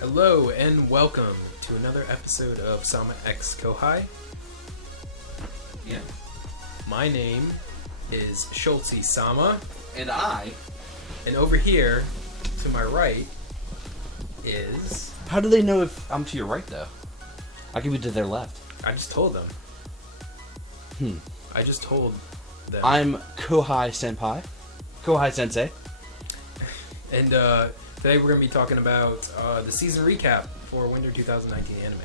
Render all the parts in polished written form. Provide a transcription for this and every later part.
Hello and welcome to another episode of Sama X Kohai. Yeah. My name is Schultzy Sama, And I. and over here to my right is... How do they know if I'm to your right, though? I could be to their left. I just told them. I just told them. I'm Kohai Senpai. Kohai Sensei. And today we're going to be talking about the season recap for Winter 2019 anime.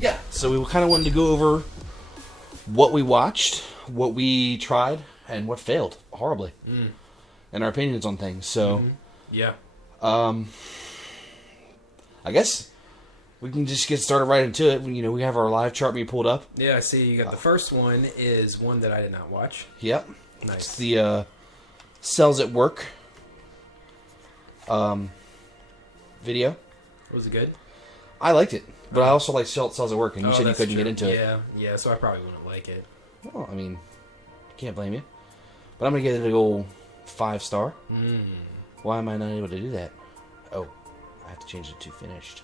Yeah. So we kind of wanted to go over what we watched, what we tried, and what failed horribly. And our opinions on things. So, Yeah. I guess we can just get started right into it. You know, we have our live chart being pulled up. Yeah, I see you got the first one is one that I did not watch. Yep. Nice. It's the Cells at Work video. Was it good? I liked it, but I also like Cells at Work, and you said you that's couldn't true. get into it. Yeah, so I probably wouldn't like it. Well, I mean, can't blame you. But I'm going to give it a go 5-star. Why am I not able to do that? Oh, I have to change it to finished.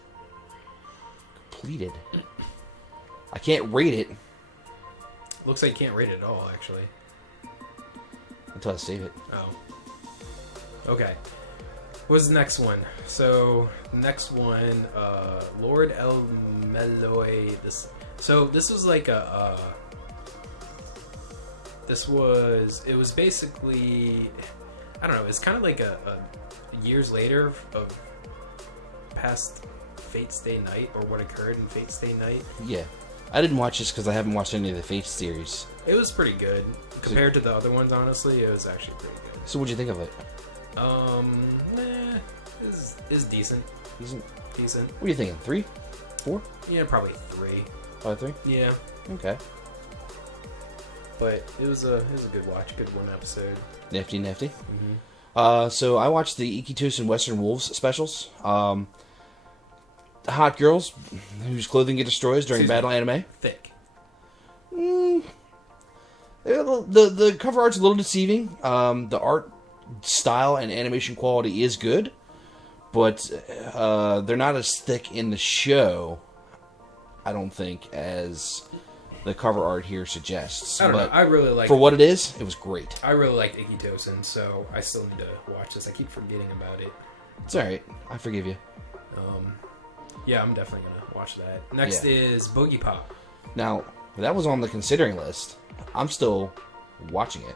Completed. I can't rate it Looks like you can't rate it at all, actually. until I save it. Oh. Okay. What's the next one? So, the next one, Lord El Meloy. This was like it was basically, I don't know, it's kind of like a years later of past Fate Stay Night, or what occurred in Fate Stay Night. Yeah. I didn't watch this because I haven't watched any of the Fate series. It was pretty good. Compared to the other ones, honestly, it was actually pretty good. So what'd you think of it? Is decent. Decent. Decent. What are you thinking? 3? 4? Yeah, probably 3. 3? Yeah. Okay. But it was a good watch, good one episode. Nifty. Mm-hmm. So I watched the Iquitos and Western Wolves specials. Hot girls whose clothing get destroyed during battle anime. Thick. The cover art's a little deceiving. The art style and animation quality is good, but they're not as thick in the show, I don't think, as the cover art here suggests. I don't know. I really like for what it is. It was great. I really liked Ikitosen, so I still need to watch this. I keep forgetting about it. It's all right. I forgive you. Yeah, I'm definitely gonna watch that. Next Yeah. is Boogie Pop. Now that was on the considering list. I'm still watching it.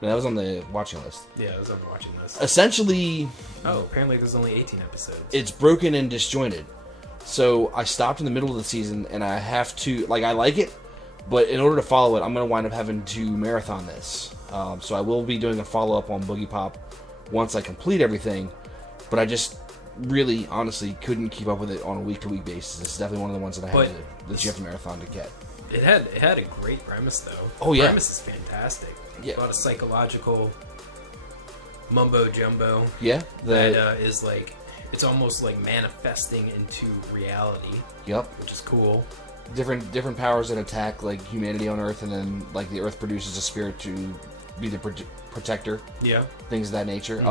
That was on the watching list. Yeah, I was on watching this. Essentially, Oh, apparently there's only 18 episodes. it's broken and disjointed. So I stopped in the middle of the season, and I have to, I like it, but in order to follow it, I'm going to wind up having to marathon this. So I will be doing a follow-up on Boogie Pop once I complete everything, but I just really, honestly, couldn't keep up with it on a week-to-week basis. It's definitely one of the ones that that you have to marathon to get. It had a great premise, though. Oh, yeah. The premise is fantastic. Yeah. A lot of psychological mumbo-jumbo. Yeah? That is like, it's almost like manifesting into reality, Yep. which is cool. Different powers that attack, humanity on Earth, and then, the Earth produces a spirit to be the protector. Yeah. Things of that nature.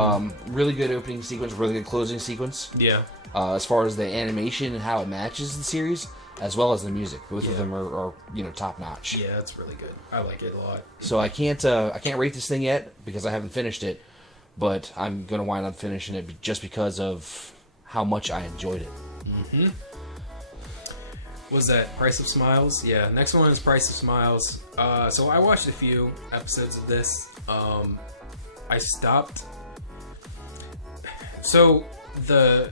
Really good opening sequence, really good closing sequence. Yeah. As far as the animation and how it matches the series, as well as the music, both of them are top notch. Yeah, it's really good. I like it a lot. So I can't rate this thing yet because I haven't finished it, but I'm gonna wind up finishing it just because of how much I enjoyed it. Mm-hmm. Was that Price of Smiles? Yeah. Next one is Price of Smiles. So I watched a few episodes of this. I stopped. So the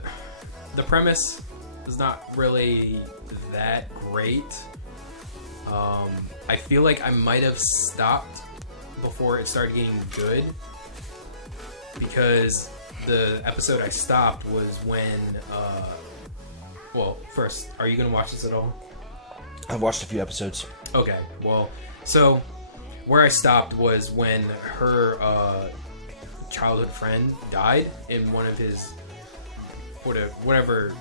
premise is not really that great. I feel like I might have stopped before it started getting good, because the episode I stopped was when well, first, are you gonna watch this at all? I've watched a few episodes. Okay, well, so where I stopped was when her childhood friend died in one of his whatever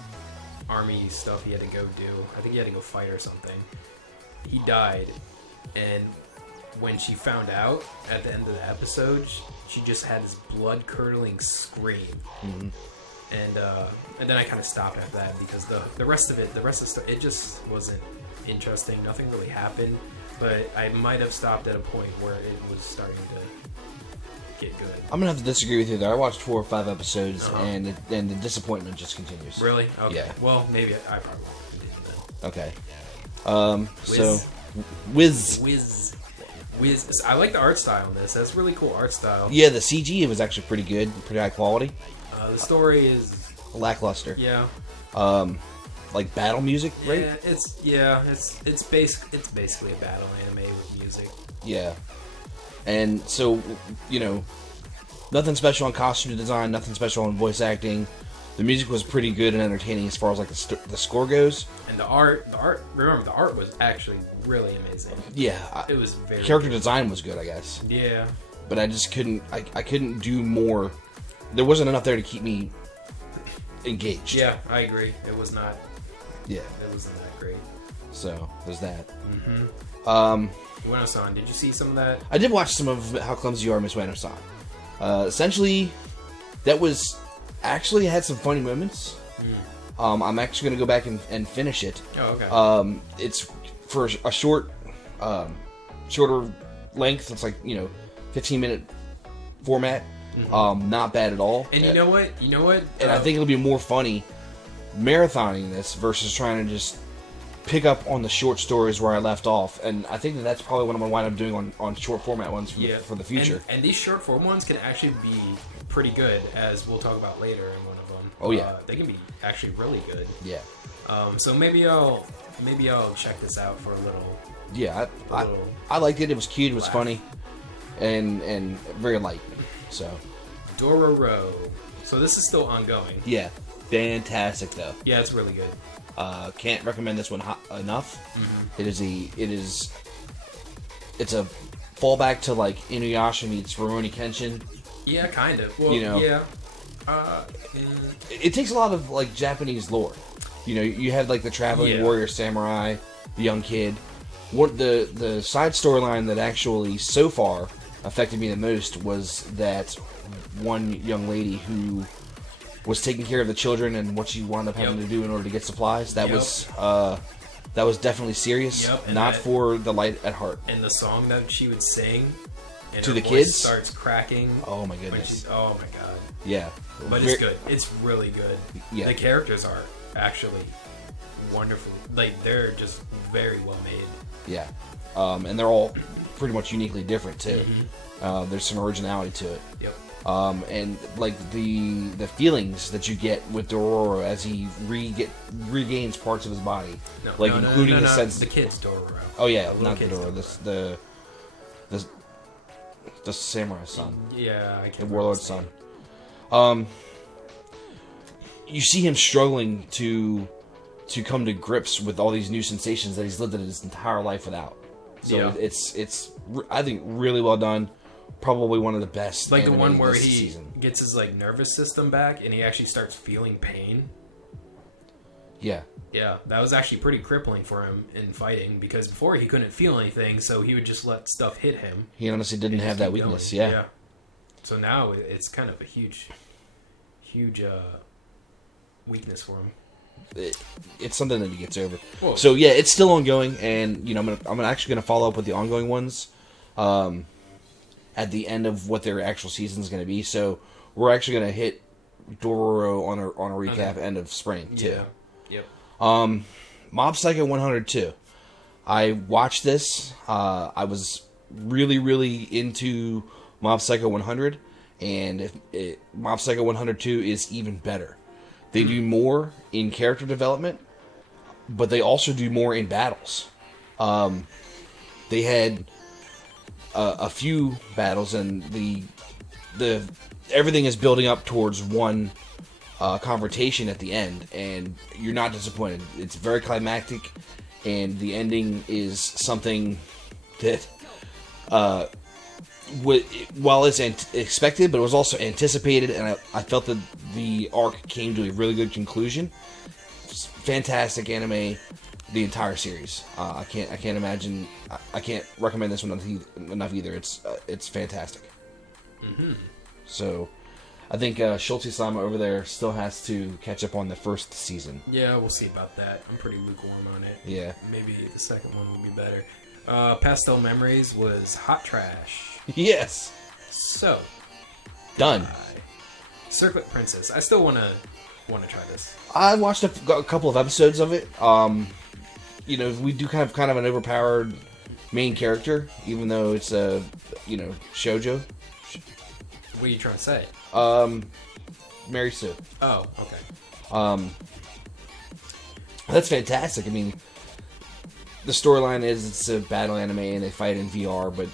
army stuff he had to go do. I think he had to go fight or something. He died, and when she found out at the end of the episode, she just had this blood-curdling scream. Mm-hmm. and then I kind of stopped at that because the rest of the stuff, it just wasn't interesting. Nothing really happened, but I might have stopped at a point where it was starting to get good. I'm gonna have to disagree with you there. I watched 4 or 5 episodes, and the disappointment just continues. Really? Okay. Yeah. Well, maybe I probably didn't then. Okay. So, Wiz. I like the art style in this. That's really cool art style. Yeah, the CG was actually pretty good, pretty high quality. The story is lackluster. Yeah. Like battle music, right? Yeah, it's basically a battle anime with music. Yeah. And so, nothing special on costume design, nothing special on voice acting. The music was pretty good and entertaining as far as like the score goes. And the art. Remember, the art was actually really amazing. Yeah, it was very. Character design was good, I guess. Yeah. But I just couldn't. I couldn't do more. There wasn't enough there to keep me engaged. Yeah, I agree. It was not. Yeah. It wasn't that great. So there's that. Ueno-san, did you see some of that? I did watch some of How Clumsy You Are, Miss Ueno-san. Essentially, that was actually had some funny moments. I'm actually going to go back and finish it. Oh, okay. It's for a shorter length. It's like 15-minute format. Not bad at all. And you know what? And I think it'll be more funny marathoning this versus trying to just pick up on the short stories where I left off. And I think that's probably what I'm going to wind up doing on short format ones for the future. And these short form ones can actually be pretty good, as we'll talk about later in one of them. Oh yeah, they can be actually really good. Yeah. So maybe I'll check this out for a little. Yeah, I liked it. It was cute. It was funny, and very light. So. Dororo. So this is still ongoing. Yeah. Fantastic though. Yeah, it's really good. Can't recommend this one enough. It's a fallback to like Inuyasha meets Rurouni Kenshin. Yeah, kind of. Well, yeah. It takes a lot of like Japanese lore. You have like the traveling warrior samurai, the young kid. What the side storyline that actually so far affected me the most was that one young lady who was taking care of the children and what she wound up having to do in order to get supplies. That was definitely serious. Not for the light at heart. And the song that she would sing and to her the voice kids starts cracking. Oh my goodness. Oh my god. Yeah. But it's good. It's really good. Yeah. The characters are actually wonderful. Like, they're just very well made. Yeah. And they're all pretty much uniquely different too. There's some originality to it. Yep. And like the feelings that you get with Dororo as he regains parts of his body, including the sense the kid's Dororo. Oh yeah, not the Dororo. The samurai son. Yeah, I can't. The warlord's son. You see him struggling to come to grips with all these new sensations that he's lived his entire life without. So it's I think really well done. Probably one of the best. Like the one where he gets his like nervous system back and he actually starts feeling pain. Yeah. Yeah, that was actually pretty crippling for him in fighting, because before he couldn't feel anything, so he would just let stuff hit him. He honestly didn't have that weakness. Yeah. So now it's kind of a huge weakness for him. It's something that he gets over. Whoa. So yeah, it's still ongoing, and I'm actually gonna follow up with the ongoing ones at the end of what their actual season is gonna be. So we're actually gonna hit Dororo on a recap end of spring too. Yeah. Yep. Mob Psycho 102. I watched this. I was really, really into Mob Psycho 100, and Mob Psycho 102 is even better. They do more in character development, but they also do more in battles. They had a few battles, and the everything is building up towards one confrontation at the end, and you're not disappointed. It's very climactic, and the ending is something that, while it's expected, but it was also anticipated, and I felt that the arc came to a really good conclusion. It's fantastic anime, the entire series. I can't imagine. I can't recommend this one enough either. It's fantastic. Mm-hmm. So, I think Schulte-sama over there still has to catch up on the first season. Yeah, we'll see about that. I'm pretty lukewarm on it. Yeah. Maybe the second one will be better. Pastel Memories was hot trash. Yes. So Done. Circlet Princess. I still want to try this. I watched a couple of episodes of it. You know, we do kind of an overpowered main character, even though it's a, you know, shoujo. What are you trying to say? Mary Sue. Oh, okay. That's fantastic. I mean, the storyline is it's a battle anime and they fight in VR, but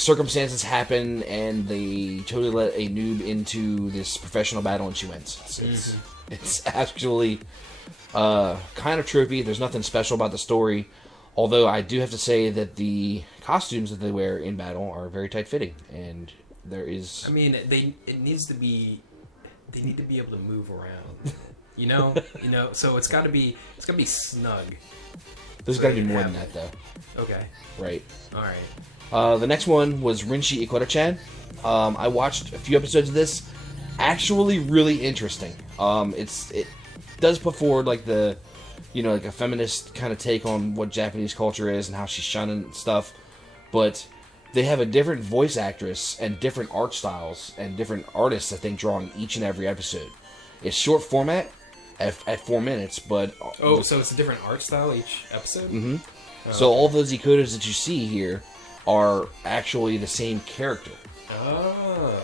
circumstances happen and they totally let a noob into this professional battle and she wins. It's actually kind of tropey. There's nothing special about the story, although I do have to say that the costumes that they wear in battle are very tight fitting, and there is. I mean, they need to be able to move around. You know, so it's got to be snug. There's got to be more than that, though. Okay. Right. All right. The next one was Rinshi Ikoto-chan. I watched a few episodes of this. Actually, really interesting. It does put forward like the, you know, like a feminist kind of take on what Japanese culture is and how she's shunned and stuff. But they have a different voice actress and different art styles and different artists, I think, drawing each and every episode. It's short format at 4 minutes, but so it's a different art style each episode. Mm-hmm. So all those Ikotos that you see here are actually the same character. Oh.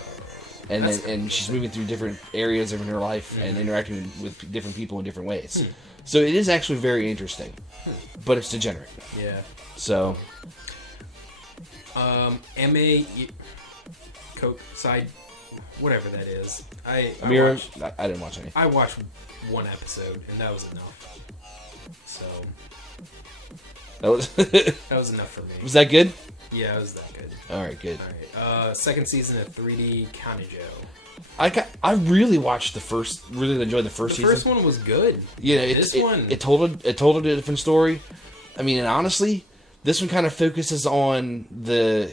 And she's moving through different areas of her life and interacting with different people in different ways. So it is actually very interesting, but it's degenerate. Yeah. So. MA Coke side, whatever that is. I didn't watch any. I watched one episode and that was enough. So. That was enough for me. Was that good? Yeah, it was that good. All right, good. All right. Second season of 3D Kanijo. I really watched really enjoyed the first season. The first one was good. Yeah, it told a different story. I mean, and honestly, this one kind of focuses on the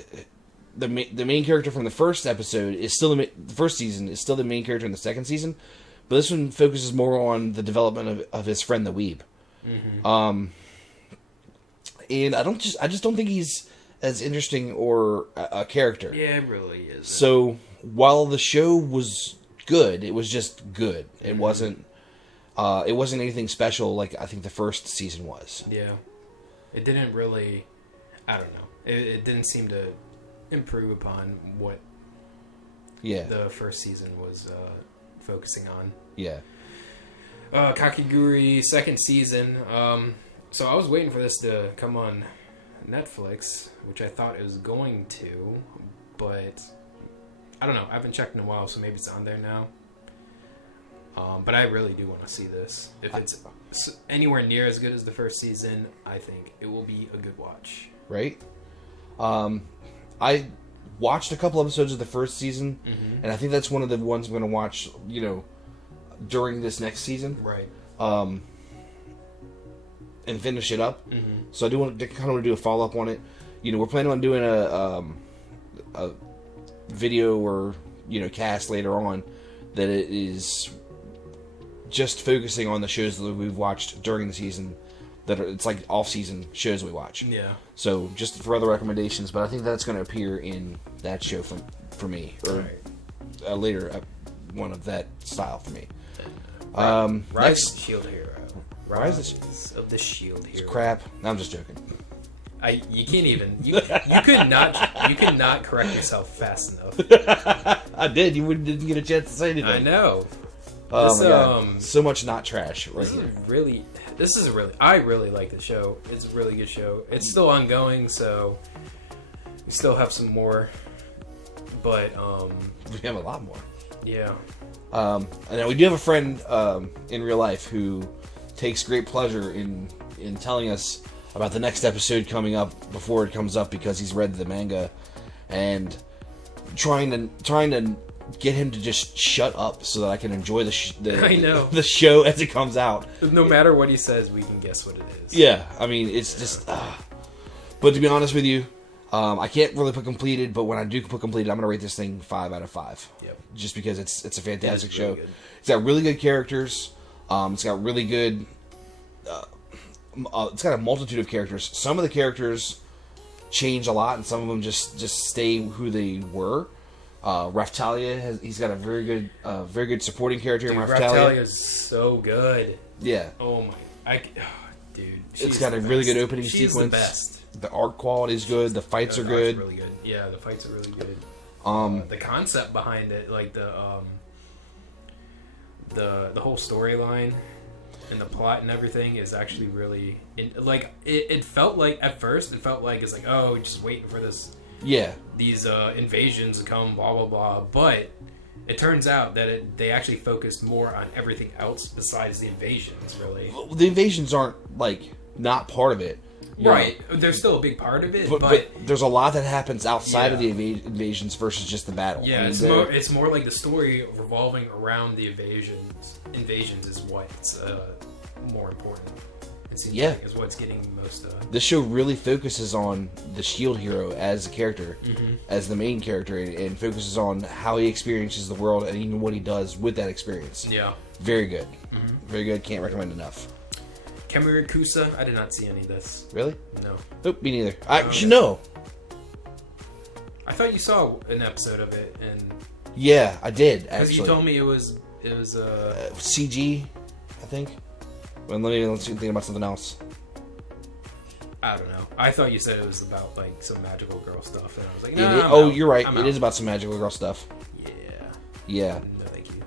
main character from the first episode is still the first season is still the main character in the second season, but this one focuses more on the development of his friend the Weeb. Mm-hmm. And I just don't think he's as interesting or a character. Yeah, it really is. So while the show was good, it was just good. It wasn't anything special like I think the first season was. Yeah, it didn't really. I don't know. It didn't seem to improve upon what. Yeah. The first season was focusing on. Yeah. Kakiguri second season. So I was waiting for this to come on Netflix, which I thought it was going to, but I don't know. I haven't checked in a while, so maybe it's on there now. But I really do want to see this. If it's anywhere near as good as the first season, I think it will be a good watch. Right? I watched a couple episodes of the first season, and I think that's one of the ones I'm going to watch, you know, during this next season. Right. And finish it up. So I do want to do a follow up on it. You know, we're planning on doing a video or, you know, cast later on that it is just focusing on the shows that we've watched during the season. It's like off season shows we watch. Yeah. So just for other recommendations, but I think that's going to appear in that show for me, or a later one of that style for me. Rise of the Shield Hero. Rise of the Shield Hero. It's crap. No, I'm just joking. You can't even. You could not correct yourself fast enough. I did. You didn't get a chance to say anything. I know. Oh my god! So much not trash right here. I really like the show. It's a really good show. It's still ongoing, so we still have some more. But we have a lot more. Yeah. And we do have a friend in real life who takes great pleasure in telling us about the next episode coming up before it comes up because he's read the manga, and trying to get him to just shut up so that I can enjoy the show as it comes out. No matter what he says, we can guess what it is. Yeah, I mean it's just. But to be honest with you, I can't really put completed, but when I do put completed, I'm gonna rate this thing 5 out of 5. Yep. Just because it's a fantastic really show. good. It's got really good characters. It's got really good. It's got a multitude of characters. Some of the characters change a lot, and some of them just stay who they were. Raftalia he's got a very good supporting character in Raftalia. Raftalia is so good. Yeah. Oh my, dude. It's got a really good opening She's sequence. The best. The art quality is good. The fights are The good. art's really good. Yeah, the fights are really good. The concept behind it, like the whole storyline and the plot and everything is actually really it felt like at first it felt like it's like, oh, just waiting for these invasions to come, blah blah blah, but it turns out that they actually focused more on everything else besides the invasions, really. The invasions aren't not part of it. Right, they're still a big part of it, but there's a lot that happens outside of the invasions versus just the battle. Yeah, I mean, it's more like the story revolving around the invasions. Invasions is what's more important. It seems like is what's getting most. This show really focuses on the Shield hero as a character, as the main character, and focuses on how he experiences the world and even what he does with that experience. Yeah, very good, very good. Can't recommend enough. Kamurokusa, I did not see any of this. Really? No. Nope, me neither. I should know. I thought you saw an episode of it, and yeah, I did actually. Because you told me it was CG, I think. Well, let's think about something else. I don't know. I thought you said it was about some magical girl stuff, and I was like, no. You're right. It is about some magical girl stuff. Yeah. Yeah. No, thank you.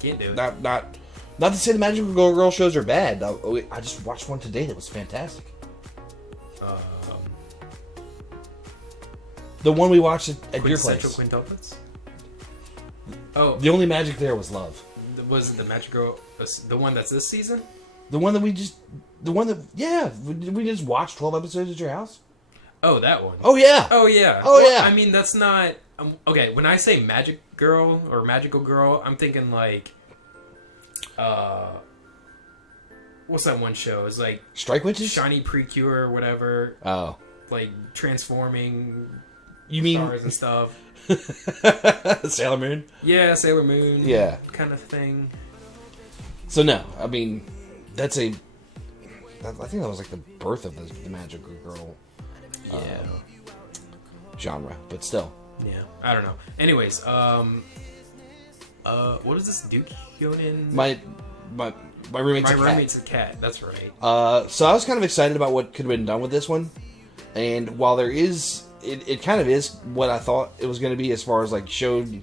Can't do it. Not to say the magical girl shows are bad. I just watched one today that was fantastic. The one we watched at your place. Central Quintuplets? Oh. The only magic there was love. Was it the magic girl? The one that's this season? We just watched 12 episodes at your house. Oh, that one. Oh yeah. Oh yeah. Oh yeah. I mean, that's not okay. When I say magic girl or magical girl, I'm thinking what's that one show? It's like Strike Witches? Shiny Precure or whatever. Oh. Transforming you mean stars and stuff. Sailor Moon? Yeah, Sailor Moon. Yeah. Kind of thing. So no, I mean, I think that was the birth of the magical girl genre, but still. Yeah, I don't know. Anyways, what is this? Duke Hyonin? My roommate's a cat. My roommate's a cat. That's right. So I was kind of excited about what could have been done with this one, and while there is, it kind of is what I thought it was going to be as far as showed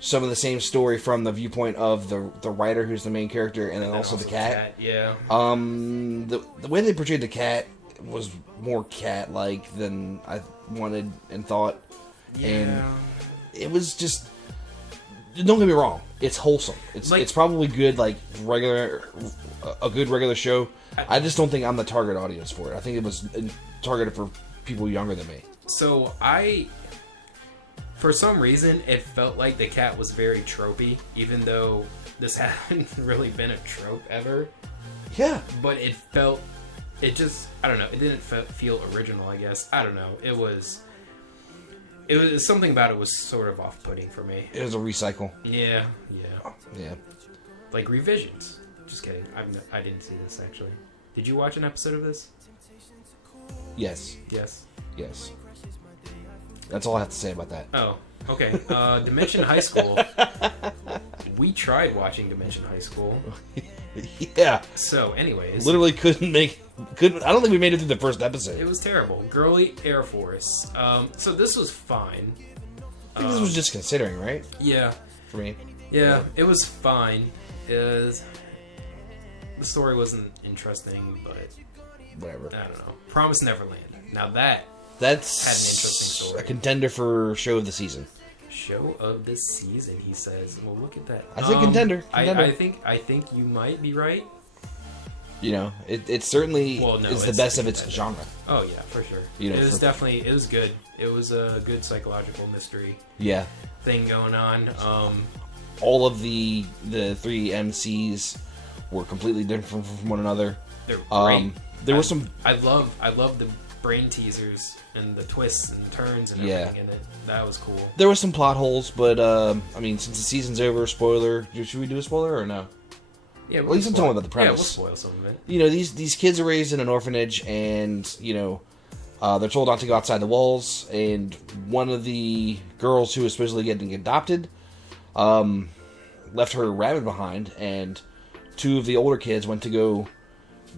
some of the same story from the viewpoint of the writer who's the main character, and then also the cat. Yeah. The way they portrayed the cat was more cat-like than I wanted and thought. Yeah. And it was just, don't get me wrong, it's wholesome. It's probably good, a good regular show. I just don't think I'm the target audience for it. I think it was targeted for people younger than me. So for some reason, it felt like the cat was very tropey, even though this hadn't really been a trope ever. Yeah. But I don't know, it didn't feel original, I guess. I don't know. It was something about it was sort of off-putting for me. It was a recycle. Yeah. Yeah. Revisions. Just kidding. I didn't see this, actually. Did you watch an episode of this? Yes. Yes. That's all I have to say about that. Oh, okay. Dimension High School. We tried watching Dimension High School. Yeah. So, anyways. Literally couldn't. I don't think we made it through the first episode. It was terrible. Girly Air Force. So this was fine. I think this was just considering, right? Yeah. For me. Yeah, it was fine. The story wasn't interesting, but whatever. I don't know. Promise Neverland. Now that's had an interesting story. A contender for show of the season. Show of the season, he says. Well, look at that. I say contender. I think you might be right. It certainly is the best of its genre. Oh yeah, for sure. It was good. It was a good psychological mystery. Yeah. Thing going on. All of the three MCs were completely different from one another. They're great. There were some. I love brain teasers and the twists and the turns and Yeah. everything in it. That was cool. There was some plot holes, but I mean, since the season's over, spoiler. Should we do a spoiler or no? Yeah, At least I'm talking about the premise. Yeah, we'll spoil some of it. You know, these kids are raised in an orphanage, and you know, they're told not to go outside the walls. And one of the girls who was supposedly getting adopted, left her rabbit behind, and two of the older kids went to go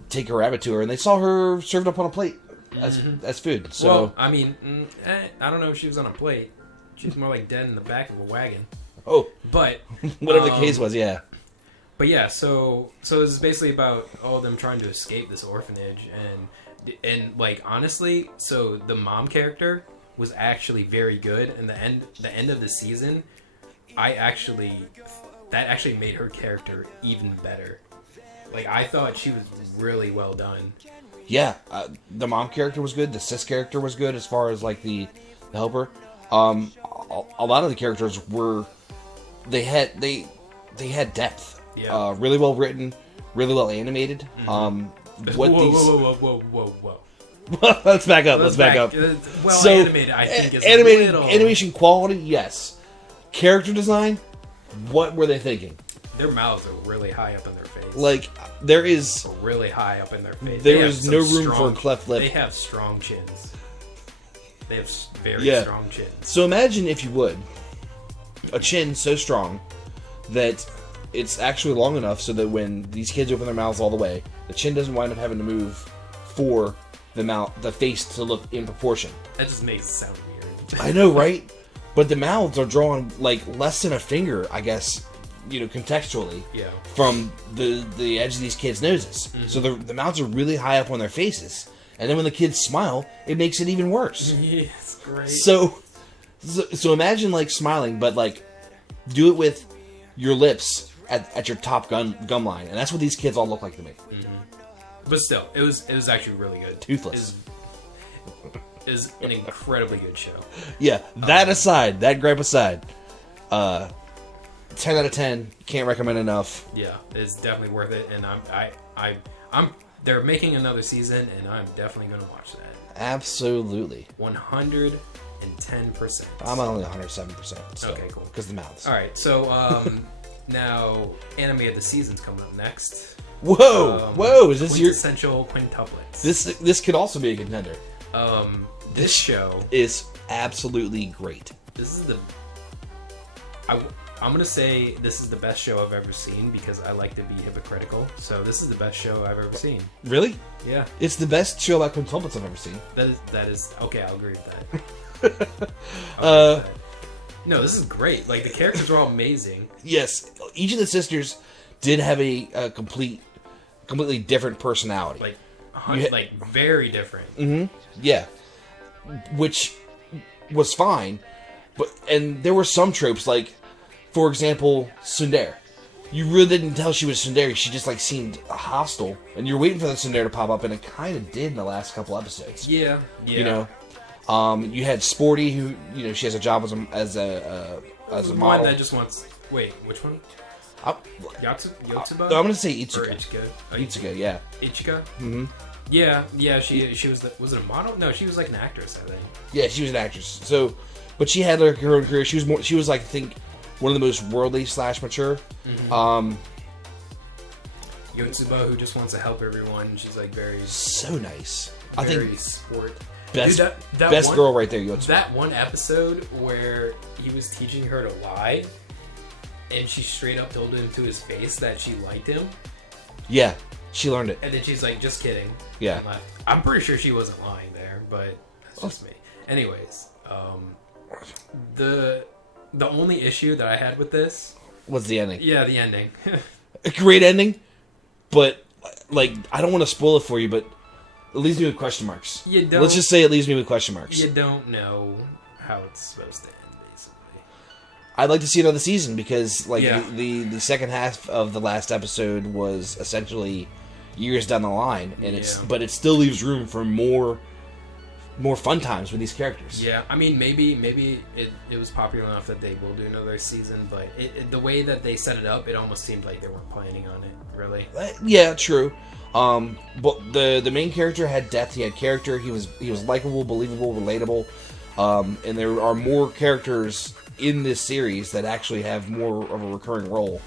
take her rabbit to her, and they saw her served up on a plate as food. So, Well, I mean, I don't know if she was on a plate. She's more like dead in the back of a wagon. oh, But whatever the case was, yeah. But yeah, so it's basically about all of them trying to escape this orphanage, and like honestly, so the mom character was actually very good, and the end of the season, that actually made her character even better. Like I thought she was really well done. Yeah, the mom character was good. The sis character was good as far as like the helper. A lot of the characters were they had depth. Yeah. Really well written, really well animated. Whoa. Let's back up. Let's back up. Well, So, animated, I think is animated a little... animation quality, yes. Character design, what were they thinking? Their mouths are really high up in their face. Like there is really high up in their face. There They have is some no room for a cleft lip. They have strong chins. They have very Yeah. strong chins. So imagine, if you would, a chin so strong that it's actually long enough so that when these kids open their mouths all the way, the chin doesn't wind up having to move for the face to look in proportion. That just makes it sound weird. I know, right? But the mouths are drawn like less than a finger, I guess, you know, contextually, Yeah. from the edge of these kids' noses. Mm-hmm. So the mouths are really high up on their faces. And then when the kids smile, it makes it even worse. Yeah, it's great. So imagine like smiling, but like do it with your lips at your top gum line, and that's what these kids all look like to me. But still, it was actually really good. Toothless. It is an incredibly good show. Yeah, that aside, that gripe aside, 10 out of 10. Can't recommend enough. Yeah, it's definitely worth it, and I'm they're making another season, and I'm definitely gonna watch that. Absolutely. 110%. I'm only 107%. So, Okay, cool. Because the mouths. All right, so now anime of the season's coming up next. Whoa! Is this your? Quintessential quintuplets? This could also be a contender. This show is absolutely great. This is I'm gonna say this is the best show I've ever seen because I like to be hypocritical. So this is the best show I've ever seen. Really? Yeah, It's the best show about quintuplets I've ever seen. that is okay. I'll agree with that. No, this is great. Like the characters are all amazing. Yes, each of the sisters did have a completely different personality. Like, You like very different. Yeah, which was fine, and there were some tropes, like, for example, Tsundere. You really didn't tell she was Tsundere. She just like seemed hostile, and you're waiting for the Tsundere to pop up, and it kind of did in the last couple episodes. Yeah. You know, you had Sporty, who, you know, she has a job as a one model. that just wants. Wait, which one? Yotsuba? No, I'm gonna say Or Itsuka. Ichika? Itsuka, yeah. Ichika? Mm-hmm. Yeah. She was. Was it a model? No, she was like an actress, I think. Yeah, she was an actress. So, but she had like her own career. She was like, I think, one of the most worldly / mature. Yotsuba, who just wants to help everyone. She's like very So nice. I very think sport. best Dude, that best one, girl right there. Yotsuba. That one episode where he was teaching her to lie, and she straight up told him to his face that she liked him, Yeah, she learned it. and then she's like, "Just kidding." Yeah. And left. I'm pretty sure she wasn't lying there, but that's just me. Anyways, the only issue that I had with this, What's the ending? yeah, the ending. A great ending, but like, I don't want to spoil it for you, but it leaves me with question marks. You don't- Let's just say it leaves me with question marks. You don't know how it's supposed to end, basically. I'd like to see another season because, like, Yeah. the second half of the last episode was essentially years down the line, and but it still leaves room for more fun times with these characters. Yeah, I mean, maybe it was popular enough that they will do another season, but the way that they set it up, it almost seemed like they weren't planning on it, really. Yeah, true. But the main character had depth. He had character. He was likable, believable, relatable. And there are more characters in this series that actually have more of a recurring role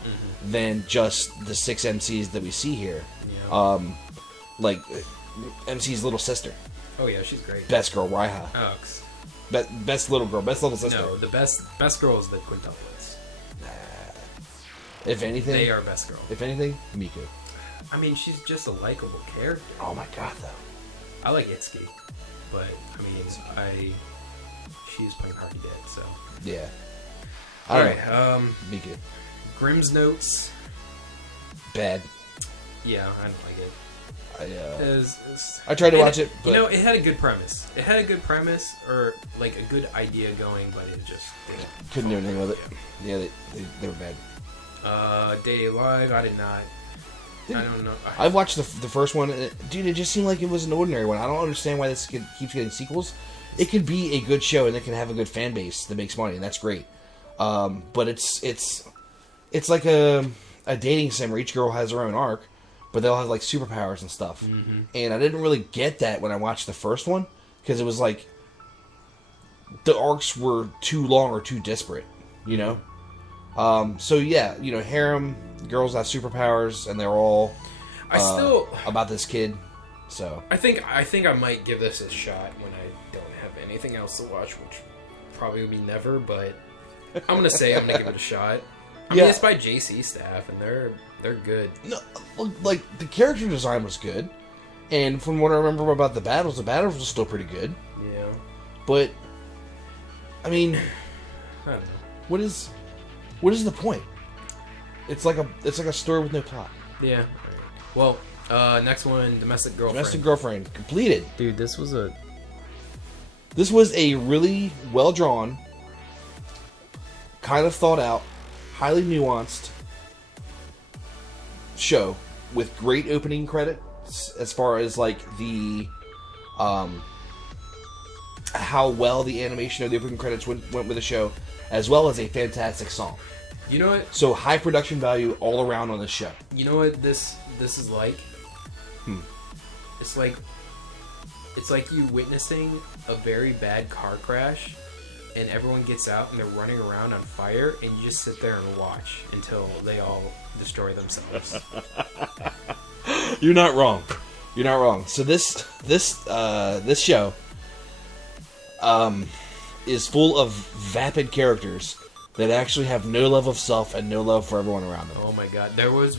than just the 6 MCs that we see here. Yeah. Like MC's little sister, Oh yeah, she's great. best girl, Raiha. Alex. Best little girl, best little sister. No, the best girl is the quintuplets. If anything, They are best girl. If anything, Miku. I mean, she's just a likable character. Oh my god, though. I like Itsuki, but I mean, she's playing Hardy Dead, so. Yeah. All All right. right. Miku. Grimm's Notes. Bad. Yeah, I don't like it. I tried to watch it, but you know, it had a good premise. It had a good premise, or like a good idea going, but it just didn't. Couldn't do anything with it. Yeah, they were bad. Day Live. I did not. I don't know. I watched the first one, and dude, it just seemed like it was an ordinary one. I don't understand why this keeps getting sequels. It could be a good show, and it can have a good fan base that makes money, and that's great. But it's like a dating sim where each girl has her own arc, but they'll have like superpowers and stuff. Mm-hmm. And I didn't really get that when I watched the first one, because it was like the arcs were too long or too disparate, you know. So yeah, you know, harem girls have superpowers, and they're all about this kid. So I think I might give this a shot when I don't have anything else to watch, which probably will be never. But I'm gonna say I'm gonna give it a shot. I mean, it's by JC Staff, and they're good. No, like the character design was good, and from what I remember about the battles were still pretty good. Yeah. But I mean, I don't know. what is the point? It's like a story with no plot. Yeah. Well, next one, Domestic Girlfriend. Domestic Girlfriend completed. Dude, this was a really well drawn, kind of thought out, highly nuanced show with great opening credits as far as like the how well the animation of the opening credits went with the show, as well as a fantastic song. You know what? So high production value all around on this show. You know what this is like? It's like you witnessing a very bad car crash, and everyone gets out and they're running around on fire, and you just sit there and watch until they all destroy themselves. You're not wrong. You're not wrong. So this show is full of vapid characters that actually have no love of self and no love for everyone around them. Oh my god. There was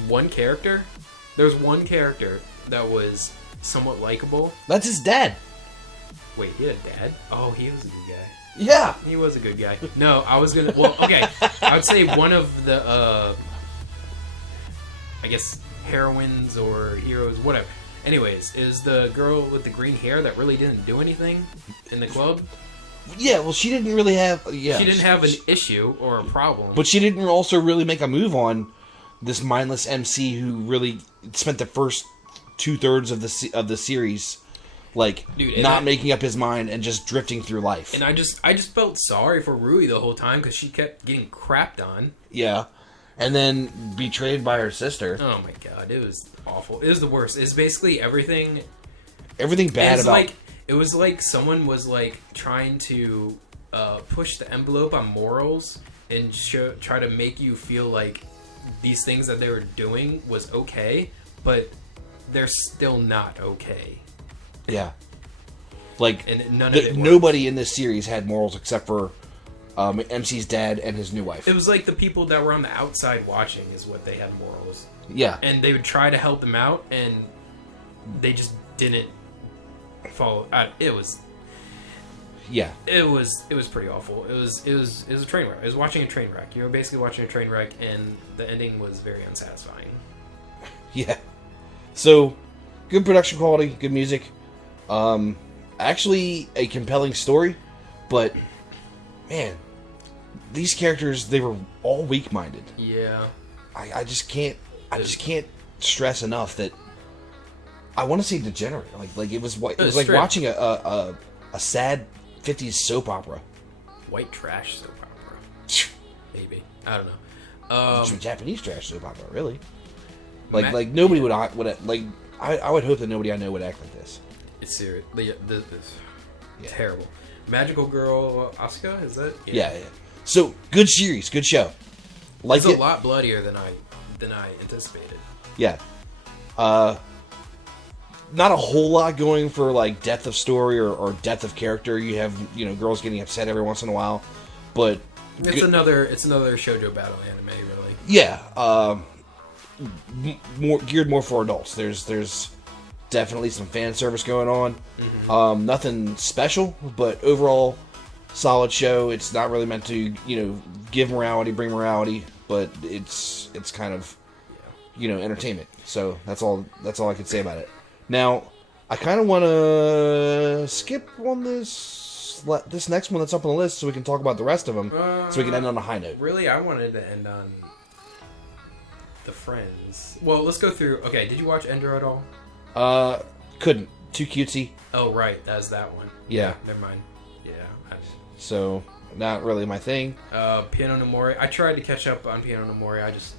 one character. There was one character that was somewhat likable. That's his dad. Wait, he had a dad? Oh, he was a good guy. Yeah. He was a good guy. No, I was gonna... Well, okay. I would say one of the, I guess, heroines or heroes, whatever. Anyways, is the girl with the green hair that really didn't do anything in the club. Yeah, well, she didn't really have... Yeah, she didn't have an issue or a problem. But she didn't also really make a move on this mindless MC who really spent the first 2/3 of the series... Like, dude, making up his mind and just drifting through life. And I just felt sorry for Rui the whole time because she kept getting crapped on. Yeah. And then betrayed by her sister. Oh my god, it was awful. It was the worst. It's basically everything... Everything bad about... It was like someone was like trying to push the envelope on morals and try to make you feel like these things that they were doing was okay, but they're still not okay. Yeah, like and none of it nobody in this series had morals except for MC's dad and his new wife. It was like the people that were on the outside watching is what they had morals. Yeah, and they would try to help them out, and they just didn't follow. It was pretty awful. It was a train wreck. I was watching a train wreck. You were basically watching a train wreck, and the ending was very unsatisfying. Yeah, so good production quality, good music. Actually a compelling story, but man, these characters, they were all weak-minded. Yeah. I just can't stress enough that I want to see Degenerate. Like it was like watching a sad 50s soap opera. White trash soap opera. Maybe. I don't know. Japanese trash soap opera, really. Like nobody would like. I would hope that nobody I know would act like this. It's serious. Terrible. Magical Girl Asuka, is that? Yeah. So good series, good show. Like it's a lot bloodier than I anticipated. Yeah. Not a whole lot going for like depth of story or depth of character. You have girls getting upset every once in a while, but it's another shoujo battle anime, really. Yeah. More geared more for adults. There's definitely some fan service going on. Mm-hmm. Nothing special, but overall solid show. It's not really meant to give morality, bring morality, but it's kind of entertainment. So that's all I can say about it. Now I kind of want to skip on this next one that's up on the list so we can talk about the rest of them, so we can end on a high note. Really, I wanted to end on the Friends. Well, let's go through. Okay, did you watch Ender at all? Couldn't. Too cutesy. Oh, right. That's that one. Yeah. Never mind. Yeah. So, not really my thing. Piano no Mori. I tried to catch up on Piano no Mori. I just...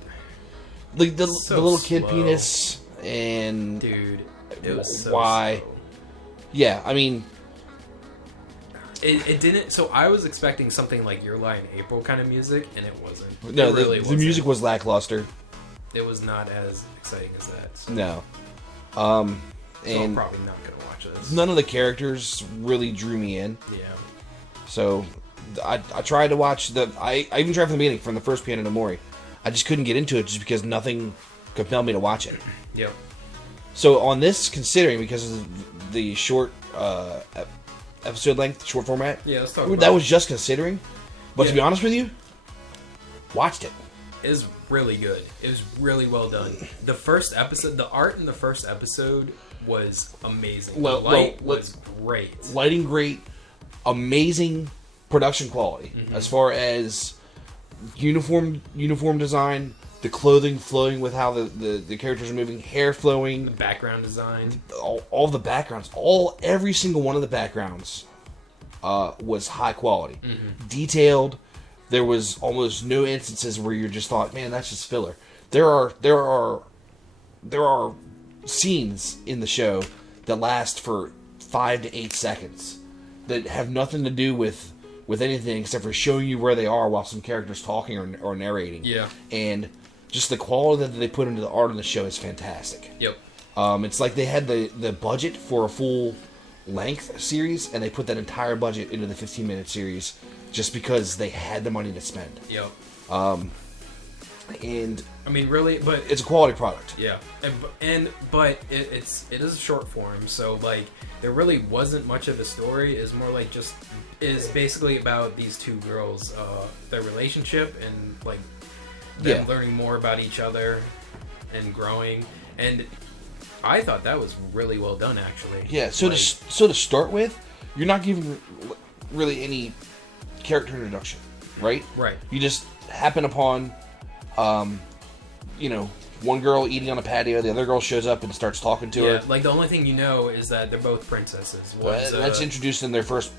the little kid penis and... Dude, it was so why? slow. Yeah, I mean... It didn't... So, I was expecting something like Your Lie in April kind of music, and it wasn't. No, the music was lackluster. It was not as exciting as that. So. No. So and I'm probably not going to watch this. None of the characters really drew me in. Yeah. So, I tried to watch I even tried from the beginning, from the first Piano no Mori. I just couldn't get into it just because nothing compelled me to watch it. Yep. So on this, considering because of the short episode length, short format, yeah, let's talk about that was just considering. But to be honest with you, watched it. It was really good. It was really well done. The first episode, the art in the first episode was amazing. The light was great. Lighting great, amazing production quality as far as uniform design, the clothing flowing with how the characters are moving, hair flowing, the background design, all the backgrounds, every single one of the backgrounds was high quality, detailed. There was almost no instances where you just thought, man, that's just filler. There are scenes in the show that last for 5 to 8 seconds that have nothing to do with anything except for showing you where they are while some character's talking or narrating. Yeah. And just the quality that they put into the art of the show is fantastic. Yep. It's like they had the budget for a full length series, and they put that entire budget into the 15-minute series just because they had the money to spend. Yep. And I mean, really, but it's a quality product. Yeah, but it is a short form, so like there really wasn't much of a story. It's more like is basically about these two girls, their relationship, and like them learning more about each other and growing. And I thought that was really well done, actually. Yeah. So to start with, you're not giving really any character introduction, right? Right. You just happen upon, one girl eating on a patio, the other girl shows up and starts talking to her. Yeah, like the only thing you know is that they're both princesses. That's introduced in their first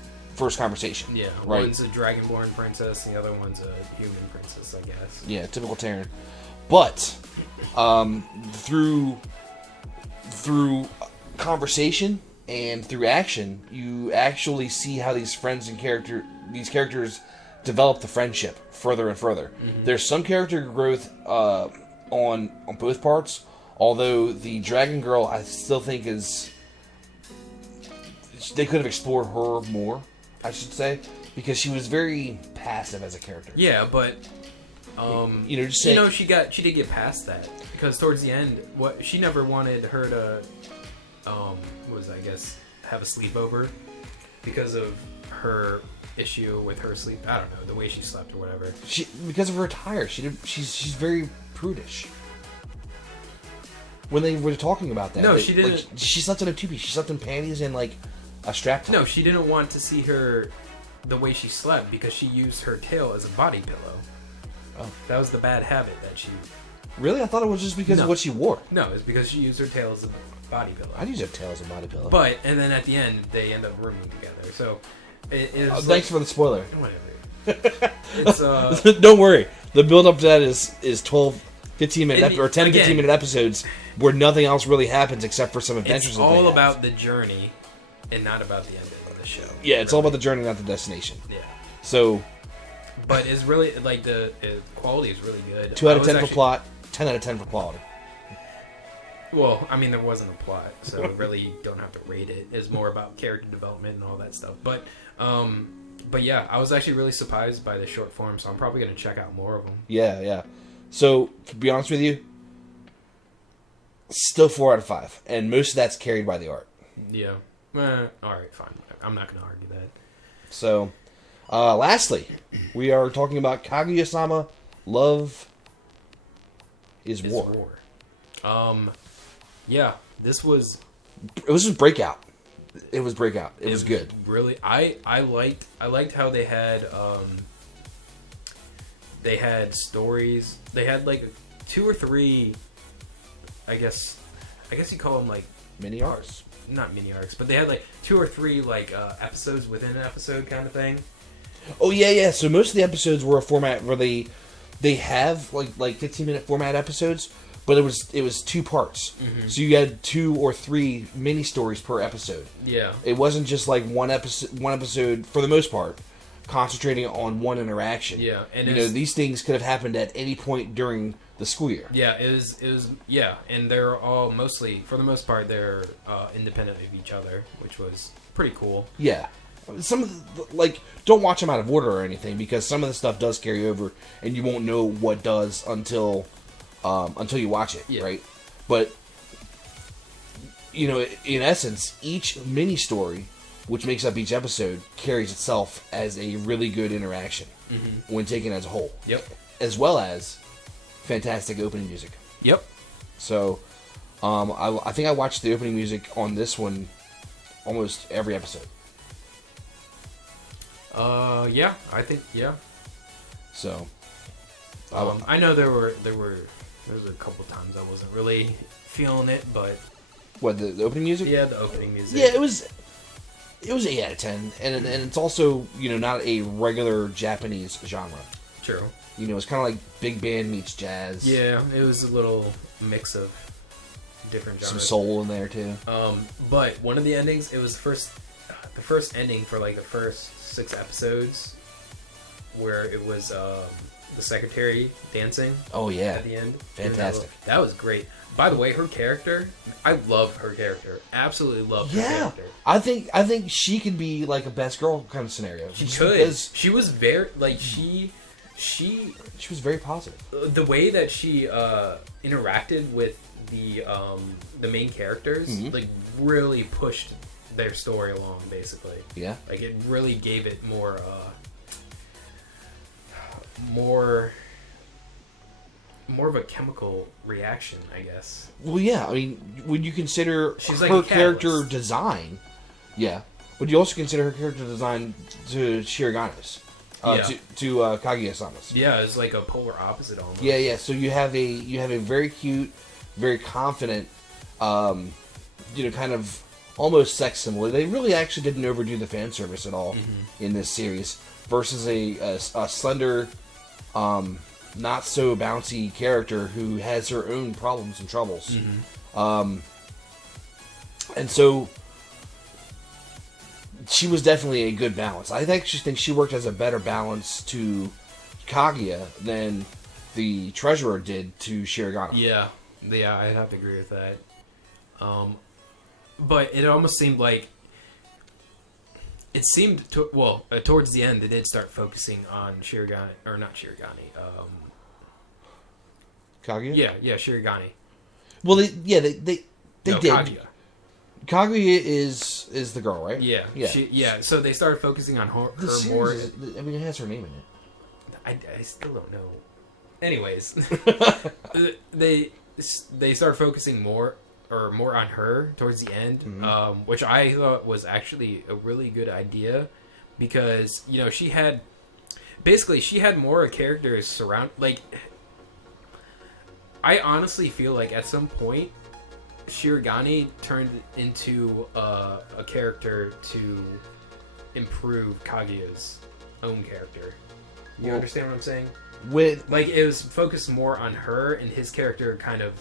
conversation. Yeah, right? One's a dragonborn princess, and the other one's a human princess, I guess. Yeah, typical Terran. But through conversation and through action, you actually see how these characters develop the friendship further and further. Mm-hmm. There's some character growth on both parts, although the dragon girl I still think they could have explored her more, I should say, because she was very passive as a character. Yeah, but she did get past that, because towards the end, she never wanted her to have a sleepover because of her issue with her sleep. I don't know, the way she slept or whatever. Because of her attire, she's very prudish. When they were talking about that, she didn't. Like, she slept in a two-piece. She slept in panties and like a strap top. No, she didn't want to see her the way she slept because she used her tail as a body pillow. Oh, that was the bad habit that she. Really, I thought it was just because of what she wore. No, it's because she used her tail as a body pillow. I'd use her tail as a body pillow. And then at the end, they end up rooming together. So, thanks for the spoiler. Whatever. It's Don't worry. The build up to that is 12 15-minute or 10 again, 15-minute episodes where nothing else really happens except for some adventures. It's that they all have. about the journey and not about the ending of the show. Yeah, it's all about the journey, not the destination. Yeah. So, but it's really like the quality is really good. 2 out of 10 for plot, 10 out of 10 for quality. Well, I mean, there wasn't a plot, so really you don't have to rate it. It's more about character development and all that stuff. But yeah, I was actually really surprised by the short form, so I'm probably going to check out more of them. Yeah. So, to be honest with you, still 4 out of 5, and most of that's carried by the art. Yeah. All right, fine. I'm not going to argue that. So, lastly, we are talking about Kaguya-sama, Love is War. Yeah, this was... It was just Breakout. It was Breakout. It was good. Really, I liked how they had stories. They had like 2 or 3, I guess you call them like Mini arcs. Not mini arcs, but they had like 2 or 3 like episodes within an episode kind of thing. Oh yeah. So most of the episodes were a format where they have like 15-minute format episodes, but it was 2 parts. Mm-hmm. So you had 2 or 3 mini stories per episode. Yeah. It wasn't just like one episode for the most part, concentrating on one interaction. Yeah, and these things could have happened at any point during the school year. Yeah, it was yeah, and they're all mostly, for the most part, they're independent of each other, which was pretty cool. Yeah. Some of the, don't watch them out of order or anything, because some of the stuff does carry over, and you won't know what does until you watch it, right? But in essence, each mini story, which makes up each episode, carries itself as a really good interaction when taken as a whole. Yep. As well as fantastic opening music. Yep. So, I think I watched the opening music on this one almost every episode. Yeah, I think, yeah. So, I know there was a couple times I wasn't really feeling it, but what, the opening music? Yeah, the opening music. Yeah, it was 8 out of 10, and it's also not a regular Japanese genre. True. It's kind of like big band meets jazz. Yeah, it was a little mix of different genres. Some soul in there too. But one of the endings, it was the first ending for like the first 6 episodes, where it was the secretary dancing. Oh yeah, at the end. Fantastic. That was great. By the way, her character, I love her character. Absolutely love her character. I think she could be like a best girl kind of scenario. She could. She was very she was very positive. The way that she interacted with the main characters, really pushed their story along, basically. Yeah. Like, it really gave it more of a chemical reaction, I guess. Well, yeah. I mean, when you consider She's her like character design, yeah. But you also consider her character design to Shirogano's, to Kaguya-sama's. Yeah, it's like a polar opposite almost. Yeah. So you have a very cute, very confident, kind of almost sex symbol. They really actually didn't overdo the fan service at all in this series, versus a slender, not so bouncy character who has her own problems and troubles. And so she was definitely a good balance. I actually think she worked as a better balance to Kaguya than the Treasurer did to Shirogane. Yeah, I'd have to agree with that. But it almost seemed like towards the end, they did start focusing on Shirogane, or not Shirogane. Kaguya? Yeah, Shirogane. Well, they did. Kaguya. Kaguya is the girl, right? Yeah. So they started focusing on her more. It has her name in it. I still don't know. Anyways, they started focusing more on her towards the end, which I thought was actually a really good idea, because she had more characters surround. Like, I honestly feel like at some point Shirogane turned into a character to improve Kaguya's own character. You understand what I'm saying? with Like, it was focused more on her, and his character kind of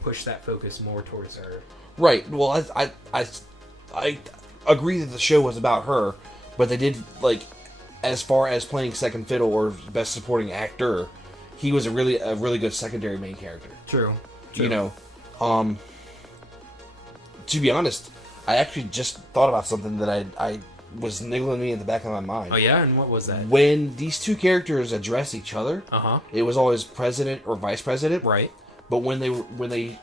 pushed that focus more towards her. right. Well, I agree that the show was about her, but they did like as far as playing second fiddle or best supporting actor, he was a really good secondary main character. True. You know, to be honest, I actually just thought about something that I was niggling me in the back of my mind. Oh yeah, and what was that? When these two characters address each other, it was always president or vice president. Right. But when they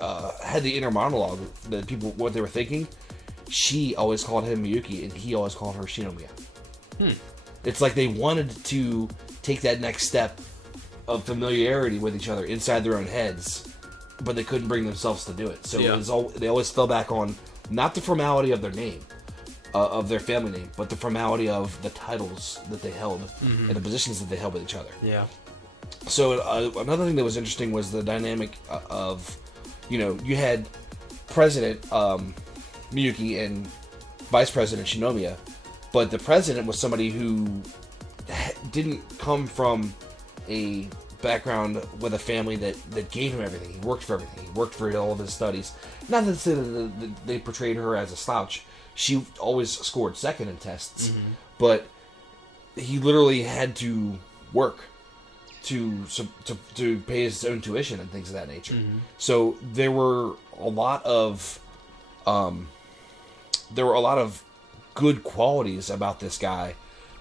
had the inner monologue, the people what they were thinking, she always called him Miyuki, and he always called her Shinomiya. It's like they wanted to take that next step of familiarity with each other inside their own heads, but they couldn't bring themselves to do it. So it was they always fell back on not the formality of their name, of their family name, but the formality of the titles that they held and the positions that they held with each other. Yeah. So another thing that was interesting was the dynamic of, you had President Miyuki and Vice President Shinomiya, but the president was somebody who didn't come from a background with a family that gave him everything. He worked for everything. He worked for all of his studies. Not to say that they portrayed her as a slouch. She always scored second in tests, but he literally had to work to pay his own tuition and things of that nature. So there were a lot of good qualities about this guy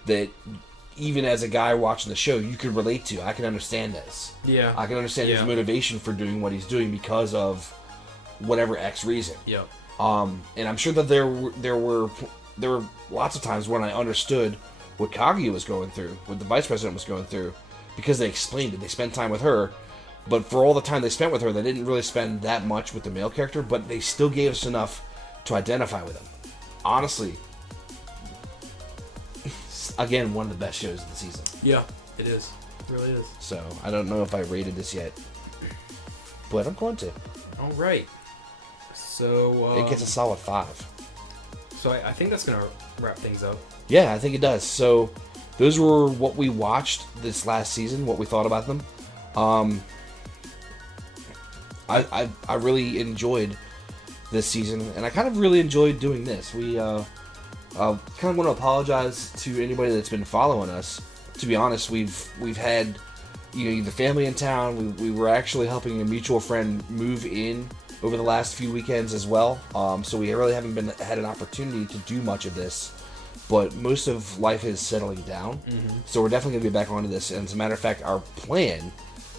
that even as a guy watching the show, you could relate to. I can understand this. Yeah. I can understand his motivation for doing what he's doing because of whatever X reason. Yep. And I'm sure that there were lots of times when I understood what Kaguya was going through, what the vice president was going through, because they explained it. They spent time with her, but for all the time they spent with her, they didn't really spend that much with the male character, but they still gave us enough to identify with him. Honestly, again, one of the best shows of the season. Yeah, it is. It really is. So, I don't know if I rated this yet, but I'm going to. All right. So it gets a solid 5. So I think that's gonna wrap things up. Yeah, I think it does. So those were what we watched this last season, what we thought about them. I really enjoyed this season, and I kind of really enjoyed doing this. We kind of want to apologize to anybody that's been following us. To be honest, we've had the family in town. We were actually helping a mutual friend move in over the last few weekends as well. So we really haven't had an opportunity to do much of this, but most of life is settling down. So we're definitely going to be back onto this. And as a matter of fact, our plan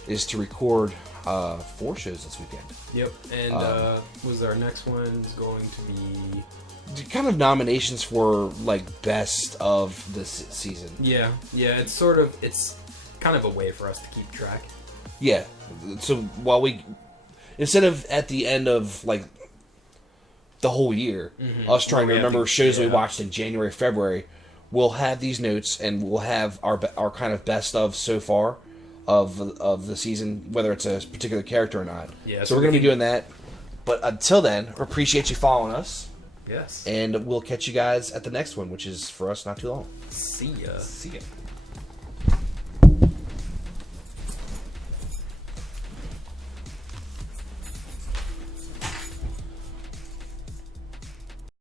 is to record 4 shows this weekend. Yep. And was our next one's going to be kind of nominations for like best of this season. Yeah. It's kind of a way for us to keep track. Yeah. So while instead of at the end of like the whole year, us trying to remember shows we watched in January, February, we'll have these notes and we'll have our kind of best of so far of the season, whether it's a particular character or not. Yeah. So we're going to be doing that. But until then, we appreciate you following us. Yes. And we'll catch you guys at the next one, which is for us not too long. See ya. See ya.